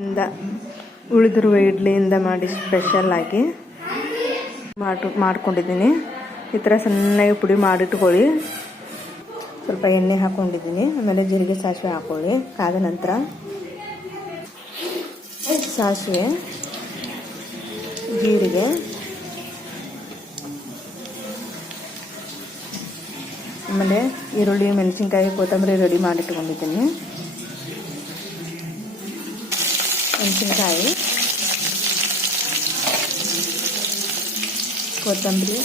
ಇಂದ ಉಳಿದಿರುವ ಇಡ್ಲಿಯಿಂದ ಮಾಡಿ ಸ್ಪೆಷಲ್ ಆಗಿ ಮಾಡ್ಕೊಂಡಿದ್ದೀನಿ. ಈ ಥರ ಸಣ್ಣಗೆ ಪುಡಿ ಮಾಡಿಟ್ಕೊಳ್ಳಿ. ಸ್ವಲ್ಪ ಎಣ್ಣೆ ಹಾಕ್ಕೊಂಡಿದ್ದೀನಿ. ಆಮೇಲೆ ಜೀರಿಗೆ ಸಾಸಿವೆ ಹಾಕ್ಕೊಳ್ಳಿ. ಕಾದ ನಂತರ ಸಾಸಿವೆ, ಜೀರಿಗೆ, ಆಮೇಲೆ ಈರುಳ್ಳಿ, ಮೆಣಸಿನ್ಕಾಯಿ, ಕೊತ್ತಂಬರಿ ರೆಡಿ ಮಾಡಿಟ್ಕೊಂಡಿದ್ದೀನಿ. ಮೆಣಸಿನ್ಕಾಯಿ, ಕೊತ್ತಂಬರಿ,